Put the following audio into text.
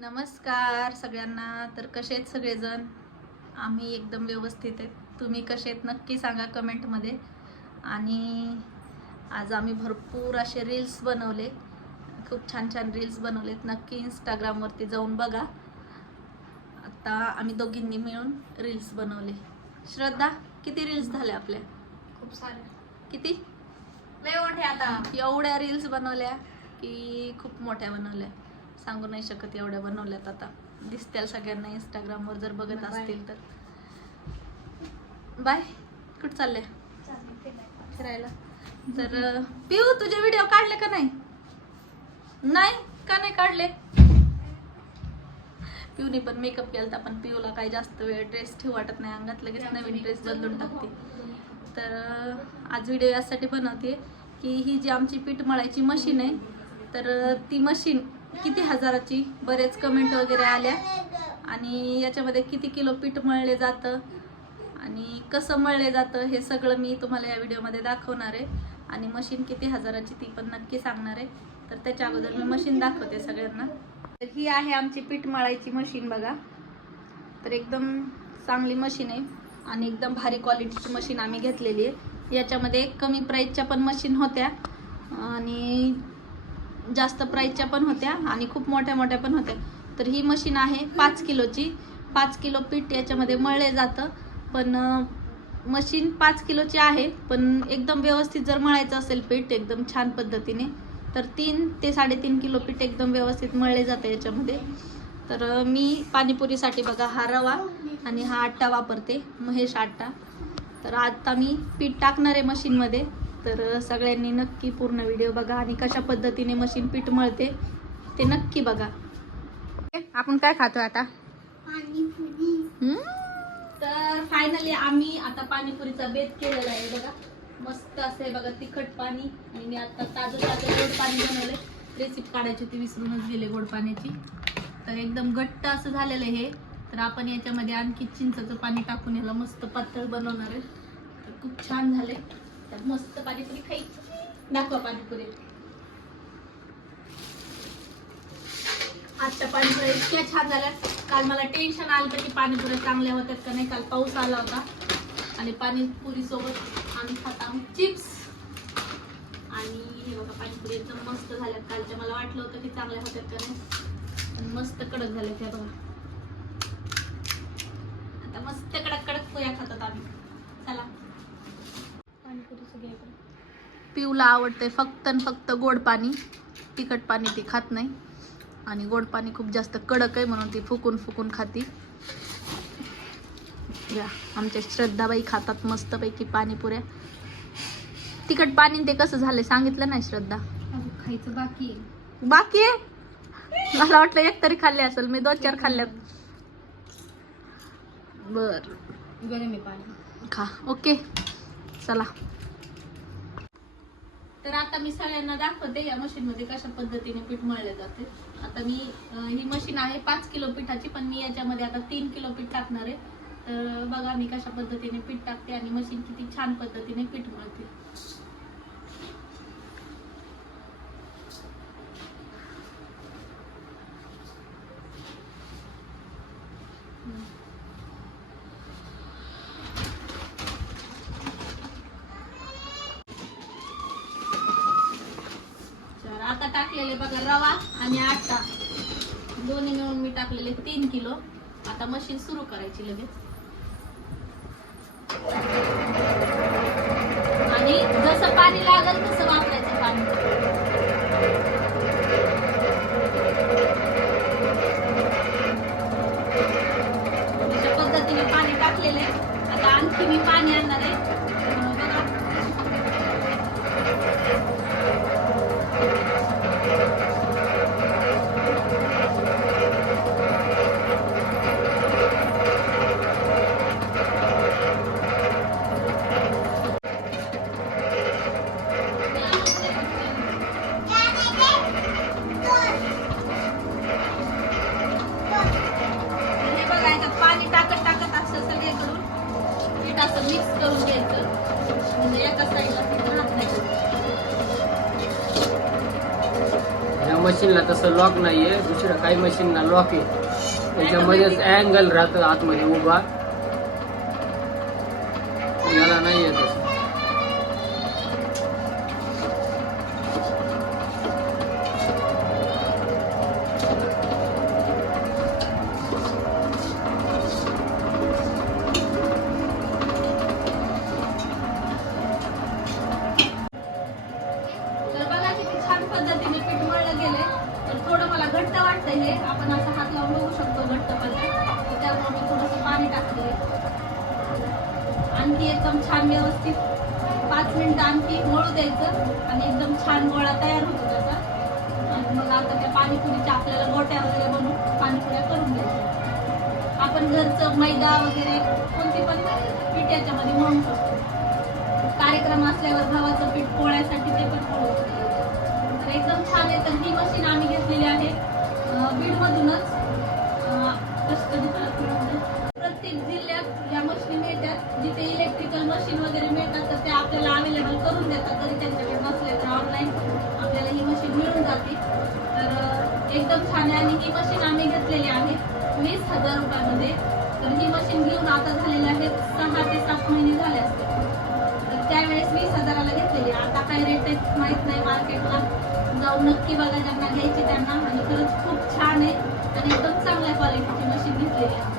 नमस्कार सगळ्यांना. तर कसे आहेत सगळेजण? आम्ही एकदम व्यवस्थित आहेत. तुम्ही कसे आहेत? नक्की सांगा कमेंटमध्ये. आणि आज आम्ही भरपूर असे रील्स बनवले. खूप छान छान रील्स बनवलेत. नक्की इंस्टाग्रामवरती जाऊन बघा. आता आम्ही दोघींनी मिळून रील्स बनवले. श्रद्धा किती रील्स झाल्या आपल्या? खूप सारे. किती? लय मोठे आता. एवढ्या रील्स बनवल्या की खूप मोठ्या बनवल्या. सांगू नाही शकत एवढ्या बनवल्यात आता. दिसतील सगळ्यांना इंस्टाग्रामवर जर बघत. असतील तर. बाय. कुठं चालले फिरायला. तर पिऊ तुझे व्हिडिओ काढले का नाही? नाही? का नाही काढले? पिऊने पण मेकअप केला पण पिऊला काही जास्त वेळ ड्रेस ठेवू वाटत नाही. अंगात लगेच नवीन ड्रेस बदलून टाकते. तर आज व्हिडिओ यासाठी बनवते की ही जी आमची पीठ मळायची मशीन आहे तर ती मशीन किती हजाराची? बरेच कमेंट वगैरे आल्या. आणि याच्यामध्ये किती किलो पीठ मळले जातं? आणि कसं मळले जातं हे सगळं मी तुम्हाला या व्हिडिओमध्ये दाखवणार आहे. आणि मशीन किती हजाराची ती पण नक्की सांगणार आहे. तर त्याच्या अगोदर मी मशीन दाखवते सगळ्यांना. तर ही आहे आमची पीठ मळायची मशीन बघा. तर एकदम चांगली मशीन आहे. आणि एकदम भारी क्वालिटीची मशीन आम्ही घेतलेली आहे. याच्यामध्ये कमी प्राईजच्या पण मशीन होत्या. आणि जास्त प्राईसच्या पण होत्या आणि खूप मोठ्या मोठ्या पण होत्या. तर ही मशीन आहे पाच किलोची. पाच किलो पीठ याच्यामध्ये मळले जातं. पण मशीन पाच किलोची आहे पण एकदम व्यवस्थित जर मळायचं असेल पीठ एकदम छान पद्धतीने तर तीन ते साडेतीन किलो पीठ एकदम व्यवस्थित मळले जातं याच्यामध्ये. तर मी पाणीपुरीसाठी बघा हा रवा आणि हा आट्टा वापरते महेश आट्टा. तर आता मी पीठ टाकणार आहे मशीनमध्ये तर सगळ्यांनी नक्की पूर्ण व्हिडिओ बघा आणि कशा पद्धतीने मशीन पीठ मळते ते नक्की बघा. आपण काय खातो आता. तर फायनली आम्ही आता पाणीपुरीचा बेत केलेला आहे बघा. मस्त असं आहे बघा तिखट पाणी आणि मी आता ताजं ताजं गोड पाणी बनवले रेसिपी काढायची होती विसरूनच गेले गोड पाण्याची. तर एकदम घट्ट असं झालेलं आहे हे. तर आपण याच्यामध्ये आणखी चिंचाचं पाणी टाकून याला मस्त पातळ बनवणार आहे. तर खूप छान झाले तर मस्त पाणीपुरी खायची दाखवा पाणीपुरी. आता पाणीपुऱ्या इतक्या छान झाल्या काल मला टेन्शन आलं की पाणीपुऱ्या चांगल्या होत्यात का नाही. काल पाऊस आला होता. आणि पाणीपुरी सोबत आम्ही खात आहोत चिप्स. आणि हे बघा पाणीपुरी एकदम मस्त झाल्यात. कालच्या मला वाटलं होतं की चांगल्या होत्यात का नाही. मस्त कडक झाल्या त्या बघा. आता मस्त कडक कडक पुऱ्या खातात आम्ही चला पाणीपुरीचं घे इकडे. पिऊला आवडते फक्त आणि फक्त गोड पाणी. तिखट पाणी ती खात नाही. आणि गोड पाणी खूप जास्त कडक आहे म्हणून ती फुकून फुकून खाती. या आमच्या श्रद्धाबाई खातात मस्तपैकी पाणीपुऱ्या. तिखट पाणी ते कसं झालंय सांगितलं नाही श्रद्धा? खायचं बाकी आहे. बाकी आहे? मला वाटलं एक तरी खाल्ले असेल. मी दोन चार खाल्ल्यात बर. गरम आहे पाणी. खा. ओके. चला. तर आता मी सगळ्यांना दाखवते या मशीन मध्ये कशा पद्धतीने पीठ मळले जाते. आता मी ही मशीन आहे पाच किलो पिठाची पण मी याच्यामध्ये आता तीन किलो पीठ टाकणार आहे. तर बघा मी कशा पद्धतीने पीठ टाकते आणि मशीन किती छान पद्धतीने पीठ मळते तर आता टाकलेले बघा रवा आणि आटा. दोन्ही मिळून मी टाकलेले तीन किलो. आता मशीन सुरू करायची लगेच. आणि जसं पाणी लागेल तसं वापरायचं पाणी. अशा पद्धतीने पाणी टाकलेले आता आणखी मी पाणी आणणार आहे. मशीनला तसं लॉक नाहीये. दुसऱ्या काही मशीनला लॉक आहे. त्याच्यामध्येच अँगल राहतं आतमध्ये उभा. आणखी एकदम छान व्यवस्थित. पाच मिनिटं आणखी मळू द्यायचं आणि एकदम छान गोळा तयार होतो त्याचा. आणि मग आता त्या पाणीपुरीच्या आपल्याला गोट्या वगैरे बनवून पाणीपुऱ्या करून द्यायच्या. आपण घरचं मैदा वगैरे कोणती पण पीठ याच्यामध्ये म्हणू शकतो कार्यक्रम असल्यावर गव्हाचं पीठ पोळ्यासाठी ते पण पोळू तर एकदम छान येतं ही मशीन आम्ही घेतलेली आहे. एकदम छान आहे. आणि ही मशीन आम्ही घेतलेली आहे वीस हजार रुपयामध्ये. तर ही मशीन घेऊन आता झालेली आहे सहा ते सात महिने झाले असते तर त्यावेळेस वीस हजाराला घेतलेली आता काय रेट आहेत माहीत नाही मार्केटला जाऊन नक्की बघा ज्यांना घ्यायची त्यांना. आणि खरंच खूप छान आहे. आणि एकदम चांगल्या क्वालिटीची मशीन घेतलेली आहे.